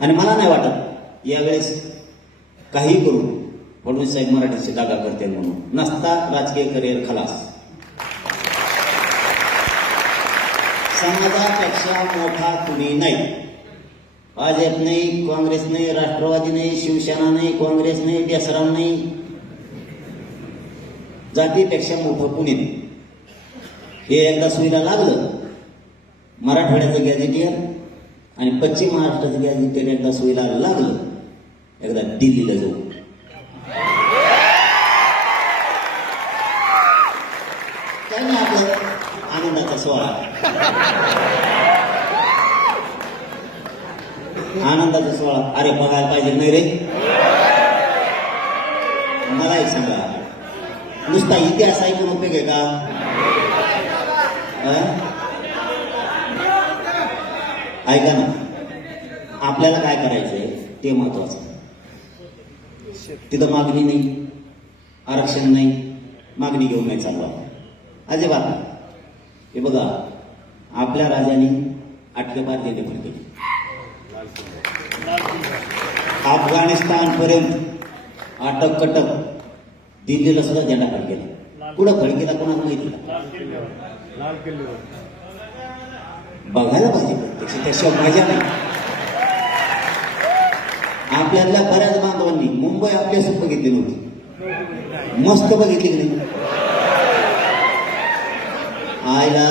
आणि मला नाही वाटत यावेळेस काही करू. फडणवीस साहेब मराठीची जागा करते म्हणून. नसता राजकीय करिअर खलास. समाजापेक्षा मोठा कुणी नाही. भाजप नाही काँग्रेस नाही राष्ट्रवादी नाही शिवसेना नाही काँग्रेस नाही बेसराम नाही. जातीपेक्षा मोठं कुणी नाही. हे एकदा सुविधा लागलं. मराठवाड्याचं गॅजेटियर आणि पश्चिम महाराष्ट्राचं गॅजेटियर एकदा सुविधा लागलं. एकदा दिल्लीला जाऊ. त्यांनी आपलं आनंदाचा सोहळा आनंदाचा सोहळा. अरे बघायला पाहिजे नाही रे. मला एक सांगा. नुसता इतिहास ऐकून उपयोग आहे का? ऐका ना. आपल्याला काय करायचंय? ते महत्वाचं तिथं मागणी नाही. आरक्षण नाही. मागणी घेऊन नाही चालू आहे. अजिबात हे बघा आपल्या राजाने आठवे पार गेले पण अफगाणिस्तान पर्यंत अटक कटक दिल्लीला सुद्धा झेंडा फडकेला. पुढं कुठं फळकेला कोणाला माहिती? लाल किल्ल्यावर. बघायला पाहिजे. प्रत्यक्ष त्याशिवाय मजा नाही. आपल्यातल्या बऱ्याच बांधवांनी मुंबई आपल्यासोबत बघितली नव्हती. मस्त बघितली की नाही? आयला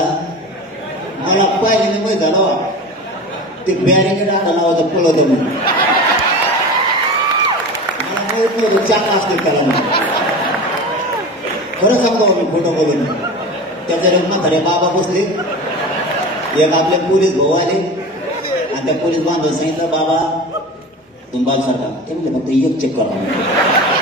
मला पाहिजे नाही माहीत झालं ते बॅरिकेड आता लावायचं पळत म्हणून. मला माहीत नव्हतं चाक असते त्याला खरं सांगतो मी फोटो बघून. त्याच्या रंग खरे बाबा बसले. एक आपले पोलीस भाऊ आले. आणि त्या पोलीस बांधव सांगितलं बाबा तुम्ही बाल सरकार ते म्हणजे फक्त एक चेक करा